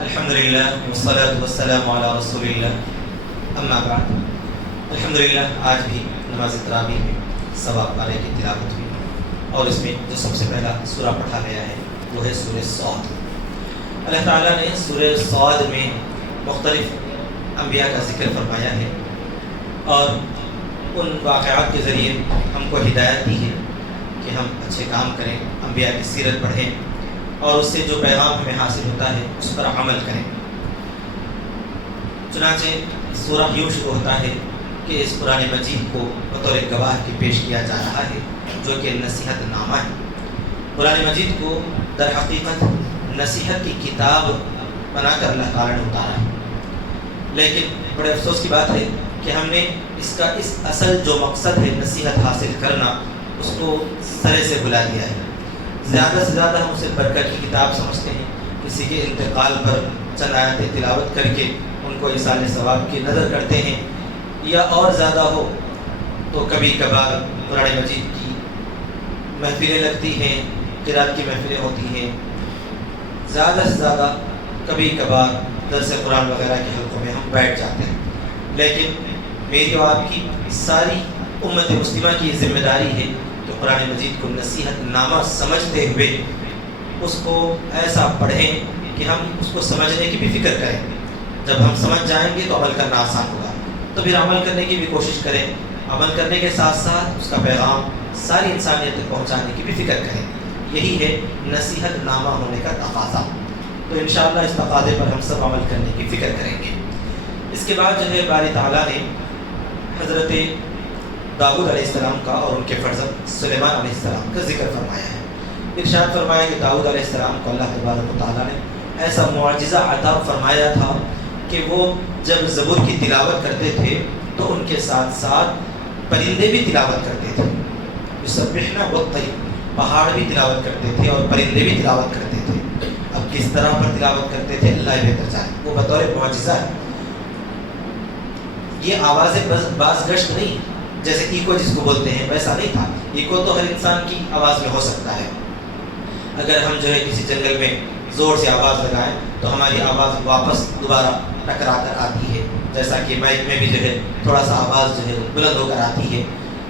الحمدللہ والصلاة والسلام علی رسول اللہ اما بعد۔ الحمدللہ آج بھی نماز تراویح میں ثواب پانے کی تلاوت ہوئی اور اس میں جو سب سے پہلا سورہ پڑھا گیا ہے وہ ہے سورہ صاد۔ اللہ تعالیٰ نے سورہ صاد میں مختلف انبیاء کا ذکر فرمایا ہے اور ان واقعات کے ذریعے ہم کو ہدایت دی ہے کہ ہم اچھے کام کریں، انبیاء کی سیرت پڑھیں اور اس سے جو پیغام ہمیں حاصل ہوتا ہے اس پر عمل کریں۔ چنانچہ سورہ یوں شروع ہوتا ہے کہ اس قرآن مجید کو بطور گواہ کی پیش کیا جا رہا ہے جو کہ نصیحت نامہ ہے۔ قرآن مجید کو در حقیقت نصیحت کی کتاب بنا کر اللہ تعالیٰ نے اتارا ہے، لیکن بڑے افسوس کی بات ہے کہ ہم نے اس اصل جو مقصد ہے نصیحت حاصل کرنا اس کو سرے سے بھلا دیا ہے۔ زیادہ سے زیادہ ہم اسے برکت کی کتاب سمجھتے ہیں، کسی کے انتقال پر چند آیتیں تلاوت کر کے ان کو ایصال ثواب کی نظر کرتے ہیں، یا اور زیادہ ہو تو کبھی کبھار قرآن مجید کی محفلیں لگتی ہیں، قرات کی محفلیں ہوتی ہیں، زیادہ سے زیادہ کبھی کبھار درس قرآن وغیرہ کے حلقوں میں ہم بیٹھ جاتے ہیں۔ لیکن میری اور آپ کی ساری امت مسلمہ کی ذمہ داری ہے کہ قرآن مجید کو نصیحت نامہ سمجھتے ہوئے اس کو ایسا پڑھیں کہ ہم اس کو سمجھنے کی بھی فکر کریں۔ جب ہم سمجھ جائیں گے تو عمل کرنا آسان ہوگا، تو پھر عمل کرنے کی بھی کوشش کریں، عمل کرنے کے ساتھ ساتھ اس کا پیغام ساری انسانیت تک پہنچانے کی بھی فکر کریں۔ یہی ہے نصیحت نامہ ہونے کا تقاضا۔ تو انشاءاللہ اس تقاضے پر ہم سب عمل کرنے کی فکر کریں گے۔ اس کے بعد جو ہے باری تعالیٰ نے حضرت داؤد علیہ السلام کا اور ان کے فرزند سلیمان علیہ السلام کا ذکر فرمایا ہے۔ ارشاد فرمایا کہ داؤد علیہ السلام کو اللہ تبارک و تعالیٰ نے ایسا معجزہ عطا فرمایا تھا کہ وہ جب زبور کی تلاوت کرتے تھے تو ان کے ساتھ ساتھ پرندے بھی تلاوت کرتے تھے۔ یسبحن والطیر، پہاڑ بھی تلاوت کرتے تھے اور پرندے بھی تلاوت کرتے تھے۔ اب کس طرح پر تلاوت کرتے تھے اللہ بہتر جانے، وہ بطور معجزہ ہے۔ یہ آوازیں باز گشت نہیں جیسے ایکو جس کو بولتے ہیں ویسا نہیں تھا۔ ایکو تو ہر انسان کی آواز میں ہو سکتا ہے، اگر ہم جو ہے کسی جنگل میں زور سے آواز لگائیں تو ہماری آواز واپس دوبارہ ٹکرا کر آتی ہے، جیسا کہ مائک میں بھی جو ہے تھوڑا سا آواز جو ہے بلند ہو کر آتی ہے۔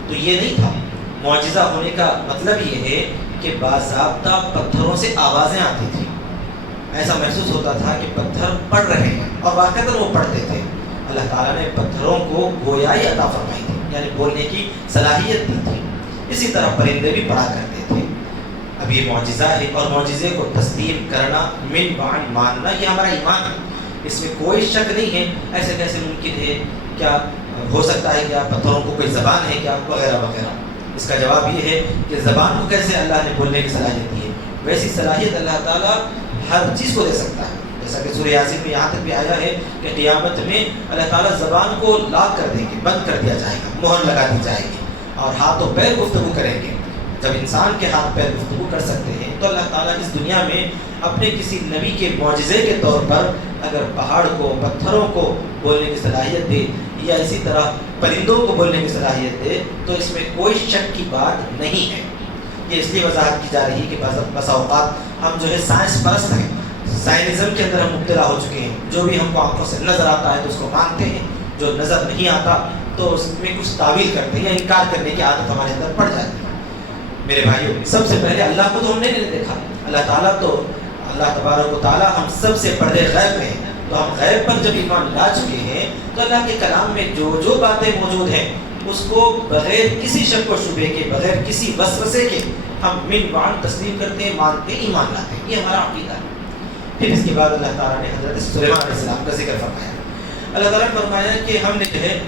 تو یہ نہیں تھا۔ معجزہ ہونے کا مطلب یہ ہے کہ باضابطہ پتھروں سے آوازیں آتی تھیں، ایسا محسوس ہوتا تھا کہ پتھر پڑھ رہے ہیں اور واقعتاً وہ پڑھتے تھے۔ اللہ تعالیٰ نے پتھروں کو گویائی عطا فرمائی تھی، یعنی بولنے کی صلاحیت دی تھی۔ اسی طرح پرندے بھی پڑھا کرتے تھے۔ اب یہ معجزہ ہے اور معجزے کو تسلیم کرنا، من بعد ماننا، یہ ہمارا ایمان ہے، اس میں کوئی شک نہیں ہے۔ ایسے کیسے ممکن ہے، کیا ہو سکتا ہے کیا پتھروں کو کوئی زبان ہے کیا، وغیرہ وغیرہ۔ اس کا جواب یہ ہے کہ زبان کو کیسے اللہ نے بولنے کی صلاحیت دی ہے، ویسی صلاحیت اللہ تعالیٰ ہر چیز کو دے سکتا ہے۔ جیسا کہ سورہ یاسین میں یہاں تک بھی آیا ہے کہ قیامت میں اللہ تعالیٰ زبان کو لاک کر دیں گے، بند کر دیا جائے گا، مہر لگا دی جائے گی اور ہاتھ و پیر گفتگو کریں گے۔ جب انسان کے ہاتھ پیر گفتگو کر سکتے ہیں تو اللہ تعالیٰ اس دنیا میں اپنے کسی نبی کے معجزے کے طور پر اگر پہاڑ کو، پتھروں کو بولنے کی صلاحیت دے یا اسی طرح پرندوں کو بولنے کی صلاحیت دے تو اس میں کوئی شک کی بات نہیں ہے۔ یہ اس لیے وضاحت کی جا رہی ہے کہ بسا اوقات ہم جو ہے سائنس پرست ہیں، سائنزم کے اندر ہم مبتلا ہو چکے ہیں۔ جو بھی ہم کو آنکھوں سے نظر آتا ہے تو اس کو مانتے ہیں، جو نظر نہیں آتا تو اس میں کچھ تعویل کرتے ہیں یا انکار کرنے کی عادت ہمارے اندر پڑ جاتی ہے۔ میرے بھائیوں، سب سے پہلے اللہ کو تو ہم نے نہیں دیکھا، اللہ تبارک و تعالیٰ ہم سب سے پردے غیب میں ہیں، تو ہم غیب پر جب ایمان لا چکے ہیں تو اللہ کے کلام میں جو باتیں موجود ہیں اس کو بغیر کسی شک و شبہ کے، بغیر کسی وسوسے کے ہم من بعد تسلیم کرتے ہیں، مانتے ہیں، ایمان لاتے ہیں۔ یہ ہمارا عقیدہ ہے۔ پھر اس کے بعد اللہ تعالیٰ نے حضرت سلیمان علیہ السلام کا ذکر فرمایا۔ اللہ تعالیٰ نے فرمایا کہ ہم نے جو ہے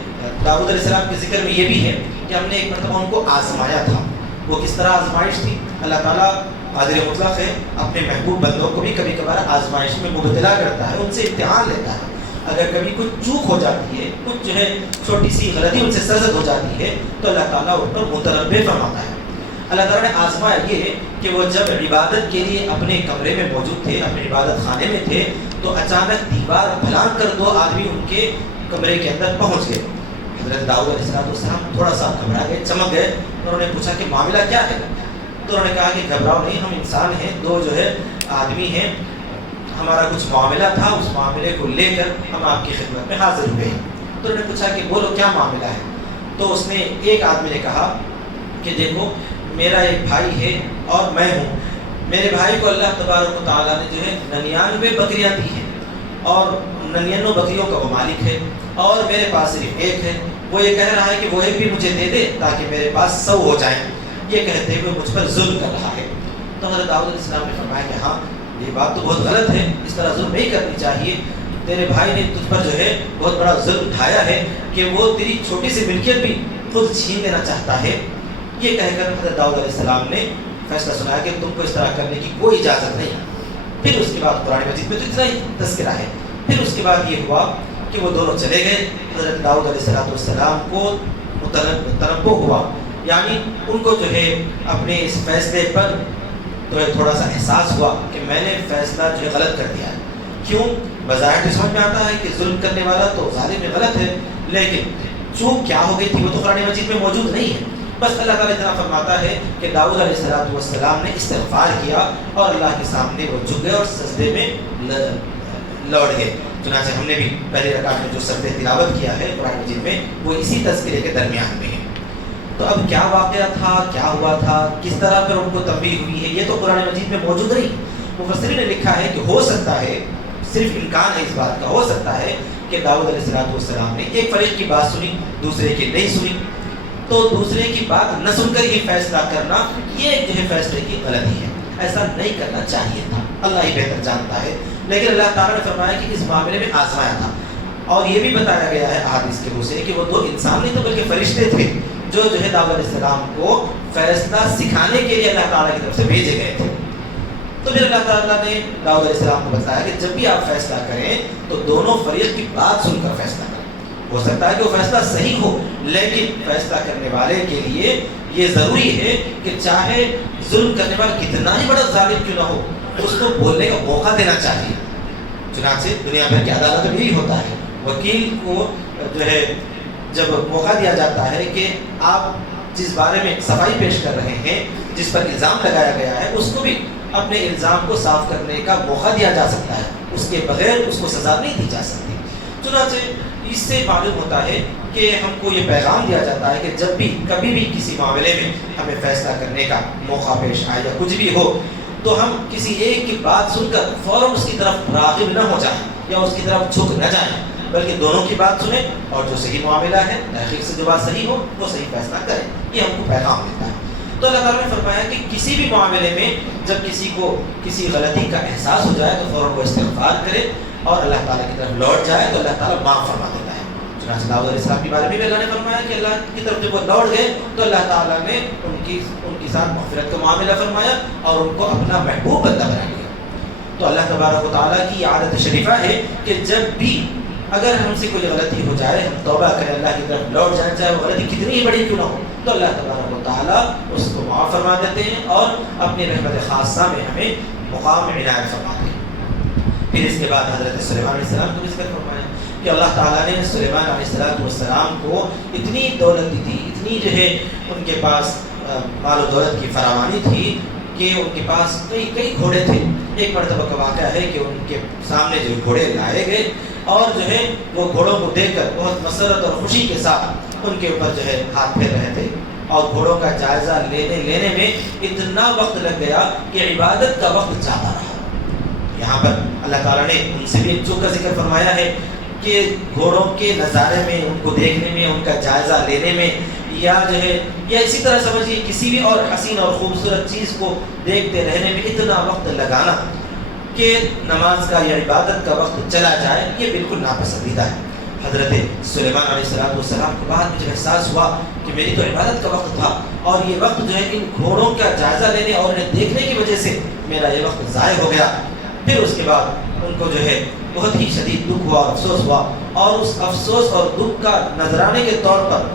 داؤد علیہ السلام کے ذکر میں یہ بھی ہے کہ ہم نے ایک مرتبہ ان کو آزمایا تھا۔ وہ کس طرح آزمائش تھی؟ اللہ تعالیٰ قادر مطلق ہے، اپنے محبوب بندوں کو بھی کبھی کبھار آزمائش میں مبتلا کرتا ہے، ان سے امتحان لیتا ہے۔ اگر کبھی کچھ چوک ہو جاتی ہے، کچھ جو ہے چھوٹی سی غلطی ان سے سرزد ہو جاتی ہے تو اللہ تعالیٰ ان پر متنبہ فرماتا ہے۔ اللہ تعالیٰ نے آزمایا یہ ہے کہ وہ جب عبادت کے لیے اپنے کمرے میں موجود تھے، اپنے عبادت خانے میں تھے، تو اچانک دیوار پھلانگ کر دو آدمی ان کے کمرے کے اندر پہنچ گئے۔ حضرت داؤد علیہ السلام تھوڑا سا گھبرا گئے، چمک گئے۔ انہوں نے پوچھا کہ معاملہ کیا ہے؟ تو انہوں نے کہا کہ گھبراؤ نہیں، ہم انسان ہیں، دو جو ہے آدمی ہیں، ہمارا کچھ معاملہ تھا، اس معاملے کو لے کر ہم آپ کی خدمت میں حاضر ہوئے ہیں۔ تو انہوں نے پوچھا کہ بولو کیا معاملہ ہے؟ تو اس نے ایک آدمی نے کہا کہ دیکھو میرا ایک بھائی ہے اور میں ہوں، میرے بھائی کو اللہ تبارک و تعالیٰ نے جو ہے 99 بکریاں دی ہیں اور 99 بکریوں کا وہ مالک ہے، اور میرے پاس صرف ایک ہے، وہ یہ کہہ رہا ہے کہ وہ ایک بھی مجھے دے دے تاکہ میرے پاس 100 ہو جائیں، یہ کہتے ہوئے مجھ پر ظلم کر رہا ہے۔ تو حضرت داؤد علیہ السلام نے فرمایا کہ ہاں یہ بات تو بہت غلط ہے، اس طرح ظلم نہیں کرنی چاہیے، تیرے بھائی نے تجھ پر جو ہے بہت بڑا ظلم اٹھایا ہے کہ وہ تیری چھوٹی سی ملکیت بھی خود چھین لینا چاہتا ہے۔ یہ کہہ کر حضرت داؤد علیہ السلام نے فیصلہ سنایا کہ تم کو اس طرح کرنے کی کوئی اجازت نہیں۔ پھر اس کے بعد قرآن مجید میں تو اتنا ہی تذکرہ ہے۔ پھر اس کے بعد یہ ہوا کہ وہ دونوں چلے گئے، حضرت داؤد علیہ السلام کو تنبؤ ہوا، یعنی ان کو جو ہے اپنے اس فیصلے پر تو تھوڑا سا احساس ہوا کہ میں نے فیصلہ جو ہے غلط کر دیا ہے۔ کیوں؟ بظاہر تو سمجھ میں آتا ہے کہ ظلم کرنے والا تو ظالم میں غلط ہے، لیکن چوک کیا ہو گئی تھی وہ تو قرآن مجید میں موجود نہیں ہے۔ بس اللہ تعالیٰ اتنا فرماتا ہے کہ داؤد علیہ السلام نے استغفار کیا اور اللہ کے سامنے وہ جھک گئے اور سجدے میں لوٹ گئے۔ چنانچہ ہم نے بھی پہلی رکعت میں جو سجدے تلاوت کیا ہے قرآن مجید میں وہ اسی تذکرے کے درمیان میں ہے۔ تو اب کیا واقعہ تھا، کیا ہوا تھا، کس طرح پر ان کو تنبیہ ہوئی ہے، یہ تو قرآن مجید میں موجود نہیں۔ مفسرین نے لکھا ہے کہ ہو سکتا ہے، صرف امکان ہے اس بات کا، ہو سکتا ہے کہ داؤد علیہ السلام نے ایک فریق کی بات سنی، دوسرے کی نہیں سنی، تو دوسرے کی بات نہ سن کر ہی فیصلہ کرنا یہ جو ہے فیصلے کی غلطی ہے، ایسا نہیں کرنا چاہیے تھا، اللہ ہی بہتر جانتا ہے۔ لیکن اللہ تعالیٰ نے فرمایا کہ اس معاملے میں آزمایا تھا، اور یہ بھی بتایا گیا ہے احادیث کے منہ سے کہ وہ دو انسان نہیں تو بلکہ فرشتے تھے جو ہے داؤد علیہ السلام کو فیصلہ سکھانے کے لیے اللہ تعالیٰ کی طرف سے بھیجے گئے تھے۔ تو پھر اللہ تعالیٰ نے داؤد علیہ السلام کو بتایا کہ جب بھی آپ فیصلہ کریں تو دونوں فریق کی بات سن کر فیصلہ کریں۔ ہو سکتا ہے کہ وہ فیصلہ صحیح ہو، لیکن فیصلہ کرنے والے کے لیے یہ ضروری ہے کہ چاہے ظلم کرنے والا کتنا ہی بڑا ظالم کیوں نہ ہو، اس کو بولنے کا موقع دینا چاہیے۔ چنانچہ دنیا بھر کی عدالت میں یہی ہوتا ہے، وکیل کو جو ہے جب موقع دیا جاتا ہے کہ آپ جس بارے میں صفائی پیش کر رہے ہیں، جس پر الزام لگایا گیا ہے، اس کو بھی اپنے الزام کو صاف کرنے کا موقع دیا جا سکتا ہے، اس کے بغیر اس کو سزا نہیں دی جا سکتی۔ چنانچہ اس سے معلوم ہوتا ہے کہ ہم کو یہ پیغام دیا جاتا ہے کہ جب بھی کبھی بھی کسی معاملے میں ہمیں فیصلہ کرنے کا موقع پیش آئے یا کچھ بھی ہو تو ہم کسی ایک کی بات سن کر فوراً اس کی طرف راغب نہ ہو جائیں یا اس کی طرف جھک نہ جائیں، بلکہ دونوں کی بات سنیں اور جو صحیح معاملہ ہے تحقیق سے جو بات صحیح ہو وہ صحیح فیصلہ کریں۔ یہ ہم کو پیغام ملتا ہے۔ تو اللہ تعالیٰ نے فرمایا کہ کسی بھی معاملے میں جب کسی کو کسی غلطی کا احساس ہو جائے تو فوراً وہ استغفار کرے اور اللہ تعالیٰ کی طرف لوٹ جائے تو اللہ تعالیٰ معاف فرما دیتا ہے۔ چنانچہ داؤد علیہ السلام کے بارے میں بھی اللہ نے فرمایا کہ اللہ کی طرف جب وہ لوٹ گئے تو اللہ تعالیٰ نے ان کی ساتھ مغفرت کا معاملہ فرمایا اور ان کو اپنا محبوب بندہ بنا لیا۔ تو اللہ تبارک و تعالیٰ کی عادت شریفہ ہے کہ جب بھی اگر ہم سے کوئی غلطی ہو جائے ہم توبہ کریں، اللہ کی طرف لوٹ جائیں، چاہے وہ غلطی کتنی ہی بڑی کیوں نہ ہو، تو اللہ تبارک و تعالیٰ اس کو معاف فرما دیتے ہیں اور اپنی رحمت خاصہ میں ہمیں مقام عنایت فرماتے ہیں۔ پھر اس کے بعد حضرت سلیمان علیہ السلام کو ذکر فرمایا کہ اللہ تعالیٰ نے سلیمان علیہ السلام کو اتنی دولت دی تھی، اتنی جو ہے ان کے پاس مال و دولت کی فراوانی تھی کہ ان کے پاس کئی گھوڑے تھے۔ ایک مرتبہ کا واقعہ ہے کہ ان کے سامنے جو گھوڑے لائے گئے اور جو ہے وہ گھوڑوں کو دیکھ کر بہت مسرت اور خوشی کے ساتھ ان کے اوپر جو ہے ہاتھ پھیر رہے تھے، اور گھوڑوں کا جائزہ لینے میں اتنا وقت لگ گیا کہ عبادت کا وقت جاتا رہا۔ یہاں پر اللہ تعالیٰ نے ان سے بھی ایک چیز کا ذکر فرمایا ہے کہ گھوڑوں کے نظارے میں، ان کو دیکھنے میں، ان کا جائزہ لینے میں، یا جو ہے یا اسی طرح سمجھیے کسی بھی اور حسین اور خوبصورت چیز کو دیکھتے رہنے میں اتنا وقت لگانا کہ نماز کا یا عبادت کا وقت چلا جائے، یہ بالکل ناپسندیدہ ہے۔ حضرت سلیمان علیہ السلام کو بعد میں جب احساس ہوا کہ میری تو عبادت کا وقت تھا اور یہ وقت جو ہے ان گھوڑوں کا جائزہ لینے اور انہیں دیکھنے کی وجہ سے میرا یہ وقت ضائع ہو گیا، پھر اس کے بعد ان کو جو ہے بہت ہی شدید دکھ ہوا، افسوس ہوا، اور اس افسوس اور دکھ کا نذرانے کے طور پر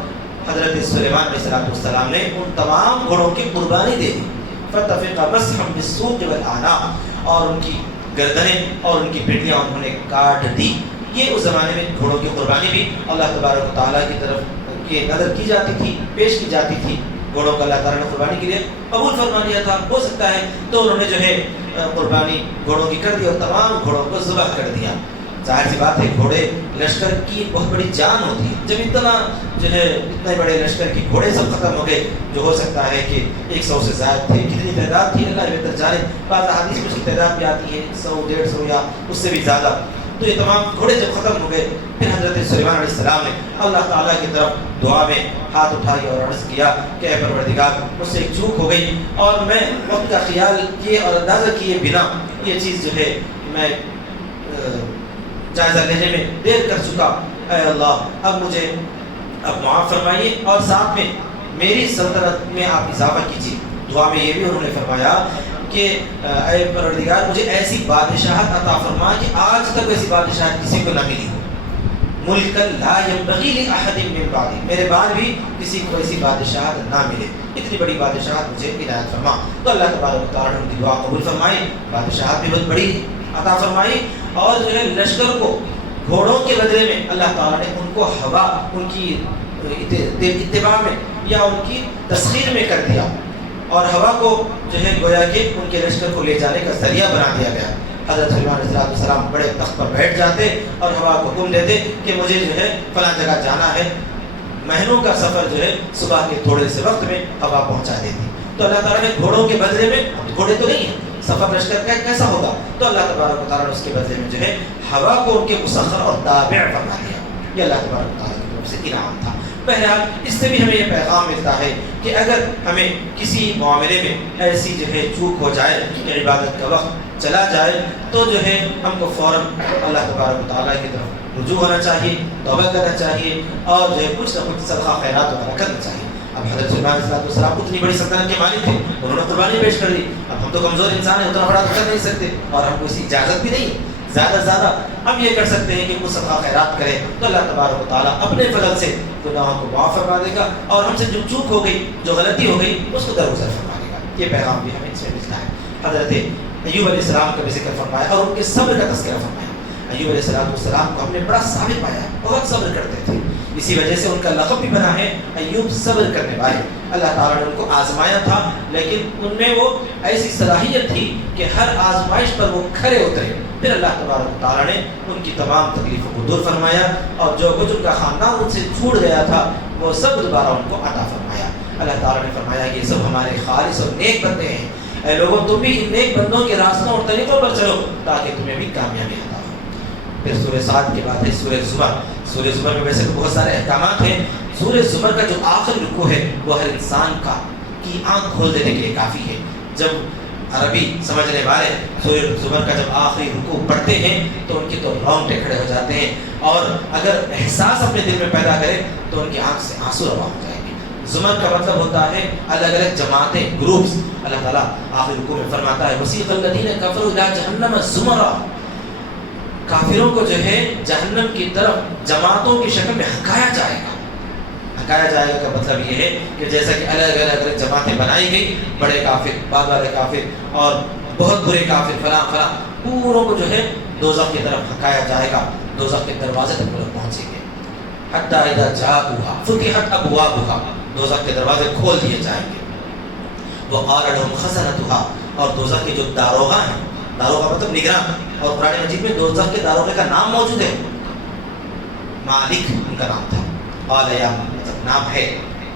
حضرت سلیمان علیہ السلام نے ان تمام گھوڑوں کی قربانی دے دی۔ فَتَفِقَ مَسْحًا بِالسُّوقِ وَالْأَعْنَاقِ، اور ان کی گردنیں اور ان کی پنڈلیاں انہوں نے کاٹ دی۔ یہ اس زمانے میں گھوڑوں کی قربانی بھی اللہ تبارک و تعالیٰ کی طرف یہ نظر کی جاتی تھی، پیش کی جاتی تھی۔ گھوڑوں کا اللہ تعالیٰ نے قربانی کے لیے قبول فرما لیا تھا، ہو سکتا ہے تو انہوں نے جو ہے قربانی گھوڑوں کی کر دی اور تمام گھوڑوں کو ذبح کر دیا۔ ظاہر سی بات ہے گھوڑے لشکر کی بہت بڑی جان ہوتی ہے، جب اتنے بڑے لشکر کی گھوڑے سب ختم ہو گئے، جو ہو سکتا ہے کہ 100 سے زائد تھے، کتنی تعداد تھی اللہ بہتر جانے، بعض احادیث میں اس کی تعداد بھی آتی ہے 100 150 یا اس سے بھی زیادہ، تو یہ تمام گھوڑے جب ختم ہو گئے پھر حضرت سلیمان علیہ السلام نے اللہ تعالیٰ کی طرف دعا میں ہاتھ اٹھائی اور عرض کیا کہ اے پروردگار مجھ سے ایک چوک ہو گئی اور میں وقت کا خیال کیے اور اندازہ کیے بنا یہ چیز جو ہے میں جائزہ لینے میں دیر کر چکا، اے اللہ اب مجھے معاف فرمائیے اور ساتھ میں میری سلطنت میں آپ اضافہ کیجیے۔ دعا میں یہ بھی انہوں نے فرمایا کہ اے پروردگار مجھے ایسی بادشاہت عطا فرما کہ آج تک ایسی بادشاہت کسی کو نہ ملی ہو، ملک لا ينبغي لأحد من بعدی، میرے بعد بھی کسی کو ایسی بادشاہت نہ ملے، اتنی بڑی بادشاہت مجھے عنایت فرما۔ تو اللہ تبارک و تعالیٰ نے ان کی دعا قبول فرمائی، بادشاہت بھی بہت بڑی عطا فرمائی، اور جو ہے لشکر کو گھوڑوں کے بدلے میں اللہ تعالیٰ نے ان کو ہوا ان کی اتباع میں یا ان کی تسخیر میں کر دیا، اور ہوا کو جو ہے گویا کہ ان کے لشکر کو لے جانے کا ذریعہ بنا دیا گیا۔ حضرت سلیمان علیہ السلام بڑے تخت پر بیٹھ جاتے اور ہوا کو حکم دیتے کہ مجھے جو ہے فلاں جگہ جانا ہے، مہینوں کا سفر جو ہے صبح کے تھوڑے سے وقت میں ہوا پہنچا دیتی۔ تو اللہ تعالیٰ نے گھوڑوں کے بدلے میں، گھوڑے تو نہیں ہیں، سفر لشکر کا کیسا ہوگا، تو اللہ تبارک و تعالیٰ نے اس کے بدلے میں جو ہے ہوا کو ان کے مسخر اور تابع بنا دیا۔ یہ اللہ تبارک و تعالیٰ کی طرف سے انعام تھا۔ بہرحال اس سے بھی ہمیں یہ پیغام ملتا ہے کہ اگر ہمیں کسی معاملے میں ایسی جو ہے چوک ہو جائے کہ عبادت کا وقت چلا جائے تو جو ہے ہم کو فوراً اللہ تبارک و تعالیٰ کی طرف رجوع ہونا چاہیے، توبہ کرنا چاہیے، اور جو ہے کچھ نہ کچھ صدقہ خیرات وغیرہ کرنا چاہیے۔ اب حضرت سلیمان علیہ السلام اتنی بڑی سلطنت کے مالک تھے، انہوں نے قربانی پیش کر دی، اب ہم تو کمزور انسان ہیں، اتنا بڑا تو کر نہیں سکتے اور ہم کو اس کی اجازت بھی نہیں، زیادہ سے زیادہ ہم یہ کر سکتے ہیں کہ کچھ صدقہ خیرات کریں تو اللہ تبارک و تعالیٰ اپنے فضل سے گناہوں کو معاف فرما دے گا، اور ہم سے جو چوک ہو گئی، جو غلطی ہو گئی، اس کو درگزر فرما دے گا۔ یہ پیغام بھی ہمیں اس میں ملتا ہے۔ حضرت ایوب علیہ السلام کا بھی ذکر فرمایا اور ان کے صبر کا تذکرہ فرمایا۔ ایوب علیہ السلام کو ہم نے بڑا صابر پایا، بہت صبر کرتے تھے، اسی وجہ سے ان کا لقب بھی بنا ہے ایوب صبر کرنے والے۔ اللہ تعالیٰ نے ان کو آزمایا تھا، لیکن ان میں وہ ایسی صلاحیت تھی کہ ہر آزمائش پر وہ کھرے اترے، پھر اللہ تبارک و تعالیٰ نے ان کی تمام تکلیفوں کو دور فرمایا، اور جو کچھ ان کا خاندان ان سے چھوٹ گیا تھا وہ سب دوبارہ ان کو عطا فرمایا۔ اللہ تعالیٰ نے فرمایا کہ یہ سب ہمارے خالص اور نیک بندے ہیں، اے لوگوں تم بھی ان نیک بندوں کے راستوں اور طریقوں پر چلو تاکہ تمہیں بھی کامیابی عطا ہو۔ پھر سورہ صاد کے بعد ہے سورہ زمر۔ سورہ زمر میں ویسے بہت سارے احکامات ہیں، سورہ زمر کا جو آخری رکوع ہے وہ ہر انسان کی آنکھ کھول دینے کے لیے کافی ہے۔ جب عربی سمجھنے والے سورہ زمر کا جب آخری رکوع پڑھتے ہیں تو ان کے تو رونگٹے کھڑے ہو جاتے ہیں، اور اگر احساس اپنے دل میں پیدا کرے تو ان کی آنکھ سے آنسو رواں ہو جائیں گے۔ زمر کا مطلب ہوتا ہے الگ الگ جماعتیں، گروپس۔ اللہ تعالیٰ آخری رکوع میں فرماتا ہے وَسِیقَ الَّذِينَ كَفَرُوا إِلَىٰ جَهَنَّمَ زُمَرًا، کافروں کو جو ہے جہنم کی طرف جماعتوں کی شکل میں ہکایا جائے گا۔ ہکایا جائے گا کا مطلب یہ ہے کہ جیسا کہ الگ الگ جماعتیں بنائی گئی، بڑے کافر، بعد والے کافر اور بہت برے کافر، فلاں فلاں، پوروں کو جو ہے دوزخ کی طرف ہکایا جائے گا، دوزخ کے دروازے تک وہ لوگ پہنچیں گے۔ حتی اذا جاءوها فتحت ابوابها، دوزخ کے دروازے کھول دیے جائیں گے۔ وقال لهم خزنتها، اور دوزخ کے جو داروغہ ہیں، داروغہ مطلب نگراں، اور قرآن مجید میں دوزخ کے داروغے کا نام موجود ہے، مالک ان کا نام تھا، قال یا مطلب نام ہے،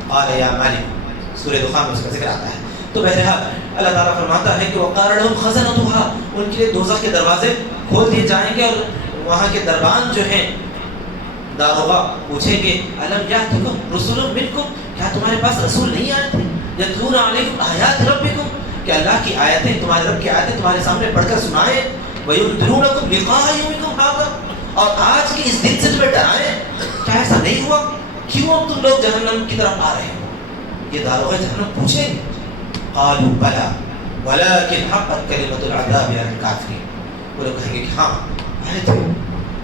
قال یا مالک، سورہ دخان میں اس کا ذکر آتا ہے۔ تو بہرحال اللہ تعالیٰ فرماتا ہے کہ وقال لهم خزنتها، ان کے لیے دوزخ کے دروازے کھول دیے جائیں گے، اور وہاں کے دربان جو ہیں داروغہ پوچھیں گے الم یاتکم رسول منکم، کیا تمہارے پاس رسول نہیں آئے تھے، یتلون علیکم آیات ربکم، کہ اللہ کی آیتیں، تمہارے رب کی آیتیں تمہارے سامنے پڑھ کر سنائیں، وَيُنذِرُونَكُمْ لِقَاءَ يَوْمِكُمْ هَٰذَا، اور آج کے اس دن سے تمہیں ڈرائیں، کیا ایسا نہیں ہوا، کیوں اب تم لوگ جہنم کی طرف آ رہے ہو؟ یہ داروغہ جہنم پوچھیں گے، قالوا بلى ولكن حقت كلمة العذاب على الكافرين، وہ لوگ کہیں گے کہ ہاں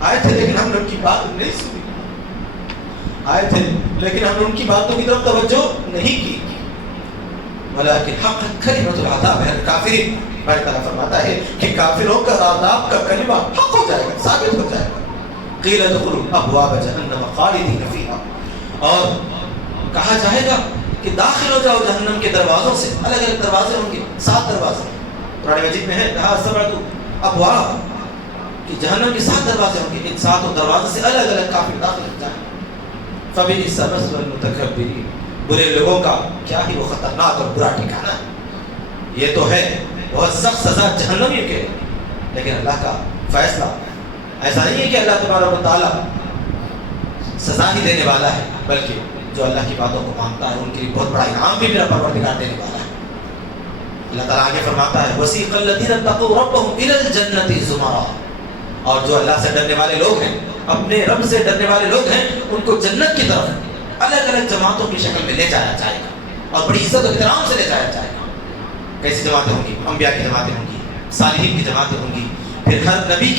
آئے تھے لیکن ہم نے ان کی بات نہیں سنی، آئے تھے لیکن ہم نے ان کی باتوں کی طرف توجہ نہیں کی، ولكن حقت كلمة العذاب على الكافرين، اللہ تعالیٰ فرماتا ہے کہ کافروں کا عذاب کا کلمہ حق ہو جائے گا، ثابت ہو جائے گا۔ قیل ادخلوا ابواب جہنم خالدین فیہا، اور کہا جائے گا کہ داخل ہو جاؤ جہنم کے دروازوں سے، الگ الگ دروازے ہوں گے، 7 دروازے، قرآن مجید میں ہے لہا سبعۃ ابواب کہ جہنم کے 7 دروازے ہوں گے، ان 7 دروازے سے الگ الگ کافر داخل ہو جائیں۔ فبئس مثوى المتکبرین، برے لوگوں کا کیا ہی وہ خطرناک اور برا ٹھکانہ ہے۔ یہ تو ہے بہت سخت سزا جہنمیوں کے، لیکن اللہ کا فیصلہ ایسا نہیں ہے کہ اللہ تبارک و تعالیٰ سزا ہی دینے والا ہے، بلکہ جو اللہ کی باتوں کو مانتا ہے ان کے لیے بہت بڑا انعام بھی میرا پروردگار دینے والا ہے۔ اللہ تعالیٰ آگے فرماتا ہے وَسِيقَ الَّذِينَ اتَّقَوْا رَبَّهُمْ إِلَى الْجَنَّةِ زُمَرًا، اور جو اللہ سے ڈرنے والے لوگ ہیں، اپنے رب سے ڈرنے والے لوگ ہیں، ان کو جنت کی طرف الگ الگ جماعتوں کی شکل میں لے جایا جائے گا اور بڑی عزت و احترام سے لے جایا جائے گا۔ کیسی جماعتیں ہوں گی؟ انبیاء کی جماعتیں ہوں گی، صالحین کی جماعتیں ہوں گی، پھر ہر نبی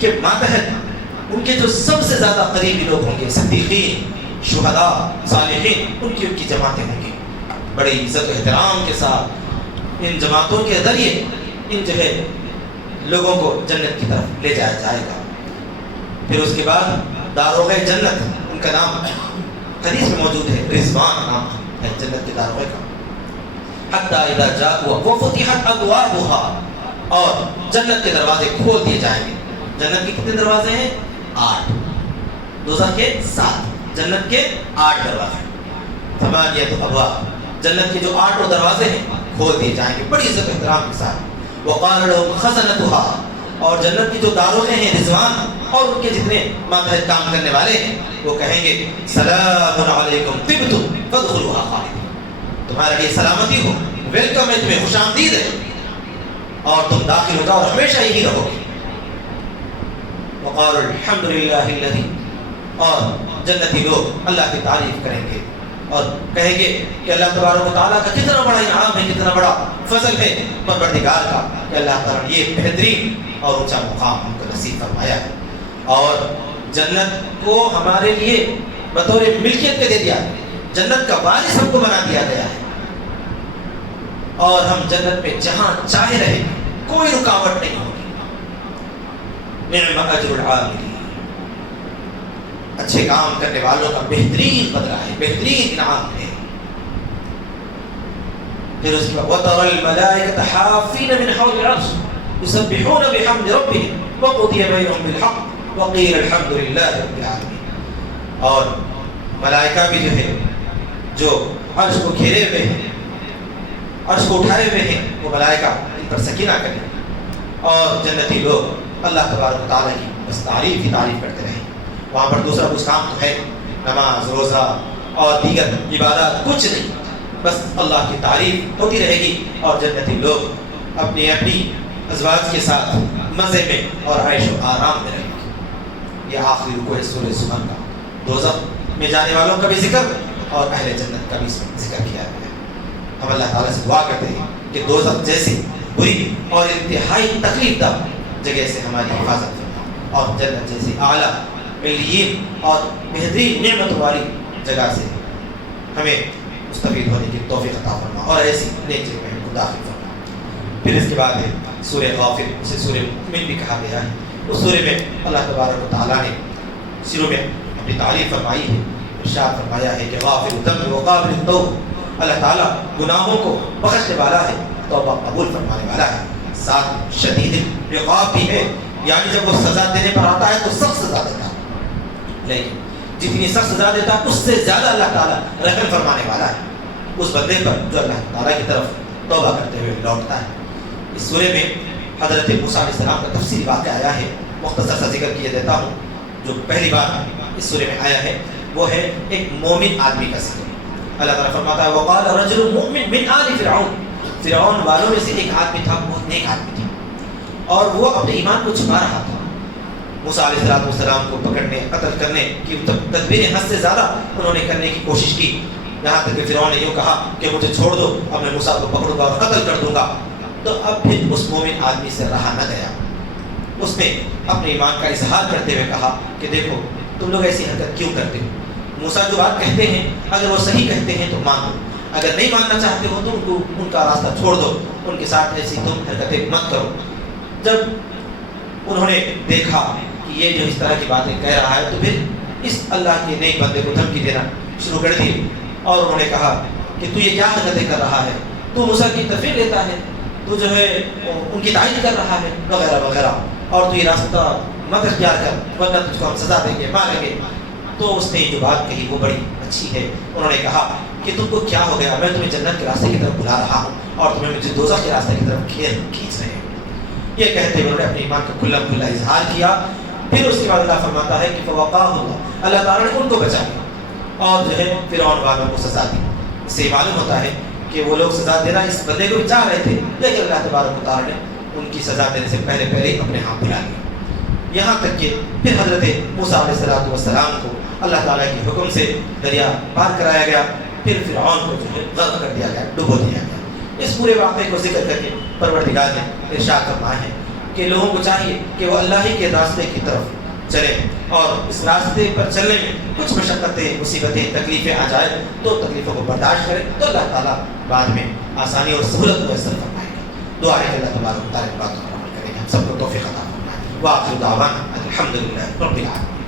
کے ماتحت ان کے جو سب سے زیادہ قریبی لوگ ہوں گے، صدیقین، شہداء، صالحین، ان کی جماعتیں ہوں گی۔ بڑی عزت و احترام کے ساتھ ان جماعتوں کے ذریعے ان جو ہے لوگوں کو جنت کی طرف لے جایا جائے گا۔ پھر اس کے بعد داروغ جنت، ان کا نام حدیث میں موجود ہے، رضوان نام ہے جنت کے داروغے کا۔ حتی اذا جاءوا وفتحت ابوابها، اور جنت کے دروازے کھول دیے جائیں گے۔ جنت کے کتنے دروازے ہیں؟ 8، دوزخ کے 7، جنت کے 8 دروازے، 8 ابواب، جنت کے جو 8 دروازے ہیں کھول دیے جائیں گے بڑی عزت و احترام کے ساتھ۔ وقال لهم خزنتها، اور جنت کی جو داروغے ہیں رضوان اور ان کے جتنے ماتحت کام کرنے والے ہیں وہ کہیں گے سلام علیکم طبتم فادخلوها خالدین، تمہارے لیے سلامتی ہو، ویلکم ہے، تمہیں خوش آمدید ہے اور تم داخل ہو جاؤ اور ہمیشہ یہی رہو گے۔ وقال الحمد للہ الذی، اور جنتی لوگ اللہ کی تعریف کریں گے اور کہیں گے کہ اللہ تبارک و تعالیٰ کا کتنا بڑا انعام ہے، کتنا بڑا فضل ہے پروردگار کا کہ اللہ تعالیٰ نے یہ بہترین اور اونچا مقام ہم کو نصیب فرمایا ہے اور جنت کو ہمارے لیے بطور ملکیت کے دے دیا ہے، جنت کا وارث ہم کو بنا دیا گیا ہے اور ہم جنت میں جہاں چاہے رہیں کوئی رکاوٹ نہیں ہوگی۔ نعم اجر العاملین، اچھے کام کرنے والوں کا بہترین بدلہ ہے، بہترین انعام ہے۔ پھر اس کے بعد وَتَرَى الْمَلَائِكَةَ حَافِّينَ مِنْ حَوْلِ الْعَرْشِ يُسَبِّحُونَ بِحَمْدِ رَبِّهِمْ وَقُضِيَ بَيْنَهُم بِالْحَقِّ وَقِيلَ الْحَمْدُ لِلَّهِ رَبِّ الْعَالَمِينَ، اور ملائکہ بھی جو ہے جو عرش کو گھیرے ہوئے ہیں، عرش کو اٹھائے ہوئے ہیں، وہ ملائکہ ان پر سکینہ کریں اور جنتی لوگ اللہ تبارک و تعالیٰ کی بس تعریف ہی تعریف کرتے رہیں۔ وہاں پر دوسرا کچھ کام تو ہے، نماز، روزہ اور دیگر عبادات کچھ نہیں، بس اللہ کی تعریف ہوتی رہے گی اور جنتی لوگ اپنی اپنی ازواج کے ساتھ مزے میں اور عیش و آرام میں رہیں گے۔ یہ آخری رکوع ہے سورہ زمر کا، دوزخ میں جانے والوں کا بھی ذکر اور اہل جنت کا بھی ذکر کیا گیا ہے۔ ہم اللہ تعالیٰ سے دعا کرتے ہیں کہ دوزخ جیسی بری اور انتہائی تکلیف دہ جگہ سے ہماری حفاظت فرما اور جنت جیسی اعلیٰ علیین اور بہترین نعمت والی جگہ سے ہمیں مستفید ہونے کی توفیق عطا فرما اور ایسی نیک جگہ میں ہم کو داخل فرما۔ پھر اس کے بعد ہے سورہ غافر، اسے سورہ مؤمن بھی کہا گیا ہے۔ اس سورہ میں اللہ تبارک و تعالیٰ نے شروع میں اپنی تعریف فرمائی ہے، ارشاد فرمایا ہے کہ غافر الذنب وقابل التوب، اللہ تعالیٰ گناہوں کو بخشنے والا ہے، توبہ قبول فرمانے والا ہے، ساتھ شدید العقاب بھی ہے، یعنی جب وہ سزا دینے پر آتا ہے تو سخت سزا دیتا ہے، لیکن جتنی سخت سزا دیتا ہے اس سے زیادہ اللہ تعالیٰ رحم فرمانے والا ہے اس بندے پر جو اللہ تعالیٰ کی طرف توبہ کرتے ہوئے لوٹتا ہے۔ اس سورے میں حضرت موسیٰ علیہ السلام کا تفصیلی واقعہ آیا ہے، مختصر سا ذکر کیے دیتا ہوں۔ جو پہلی بار اس سورے میں آیا ہے وہ ہے ایک مومن آدمی کا ذکر۔ اللہ تعالیٰ فرماتا ہے وقال رجل مؤمن من آل فرعون، فرعون والوں میں سے ایک آدمی تھا، بہت نیک آدمی تھا اور وہ اپنے ایمان کو چھپا رہا تھا۔ موسیٰ علیہ السلام کو پکڑنے، قتل کرنے کی تدبیریں حد سے زیادہ انہوں نے کرنے کی کوشش کی، یہاں تک کہ فرعون نے یوں کہا کہ مجھے چھوڑ دو، اب میں موسیٰ کو پکڑوں گا اور قتل کر دوں گا۔ تو اب پھر اس مومن آدمی سے رہا نہ گیا، اس نے اپنے ایمان کا اظہار کرتے ہوئے کہا کہ دیکھو تم لوگ ایسی حرکت کیوں کرتے ہو، موسیٰ جو بات کہتے ہیں اگر وہ صحیح کہتے ہیں تو مان دو، اگر نہیں ماننا چاہتے ہو تو ان کا راستہ چھوڑ دو، ان کے ساتھ ایسی تم حرکتیں مت کرو۔ جب انہوں نے دیکھا کہ یہ جو اس طرح کی باتیں کہہ رہا ہے تو پھر اس اللہ کے نیک بندے کو دھمکی دینا شروع کر دی اور انہوں نے کہا کہ تو یہ کیا حرکتیں کر رہا ہے، تو موسیٰ کی تفسیر لیتا ہے، تو جو ہے ان کی تائید کر رہا ہے وغیرہ وغیرہ، اور تو یہ راستہ مت اختیار کر ورنہ تجھ کو ہم سزا دیں گے، ماریں گے۔ تو اس نے جو بات کہی وہ بڑی اچھی ہے۔ انہوں نے کہا کہ تم کو کیا ہو گیا، میں تمہیں جنت کے راستے کی طرف بلا رہا ہوں اور تمہیں مجھے دوزخ کے راستے کی طرف کھینچ رہے ہیں۔ یہ کہتے ہوئے انہوں نے اپنے ایمان کا کھلا کھلا اظہار کیا۔ پھر اس کے بعد اللہ فرماتا ہے کہ فوقاہ اللہ تعالیٰ نے ان کو بچا لیا اور جو ہے فرعون والوں کو سزا دی۔ اس سے معلوم ہوتا ہے کہ وہ لوگ سزا دینا اس بندے کو بھی چاہ رہے تھے، لیکن اللہ تبارک و تعالیٰ نے ان کی سزا دینے سے پہلے ہی اپنے ہاں بلا لیا۔ یہاں تک کہ پھر حضرت موسیٰ علیہ السلام کو اللہ تعالیٰ کے حکم سے دریا پار کرایا گیا، پھر فرعون کو جو ہے غرق کر دیا گیا، ڈبو دیا گیا۔ اس پورے واقعے کو ذکر کر کے پروردگار نے ارشاد فرمایا ہے کہ لوگوں کو چاہیے کہ وہ اللہ ہی کے راستے کی طرف چلیں، اور اس راستے پر چلنے میں کچھ مشقتیں، مصیبتیں، تکلیفیں آ جائیں تو تکلیفوں کو برداشت کریں، تو اللہ تعالیٰ بعد میں آسانی اور سہولت میسر فرمائے گا۔ دعا ہے کہ اللہ تبارک و تعالیٰ باتوں پر عمل کرے گا، ہم سب کو توفیق عطا فرمائے۔ وآخر دعوانا الحمدللہ رب العالمین۔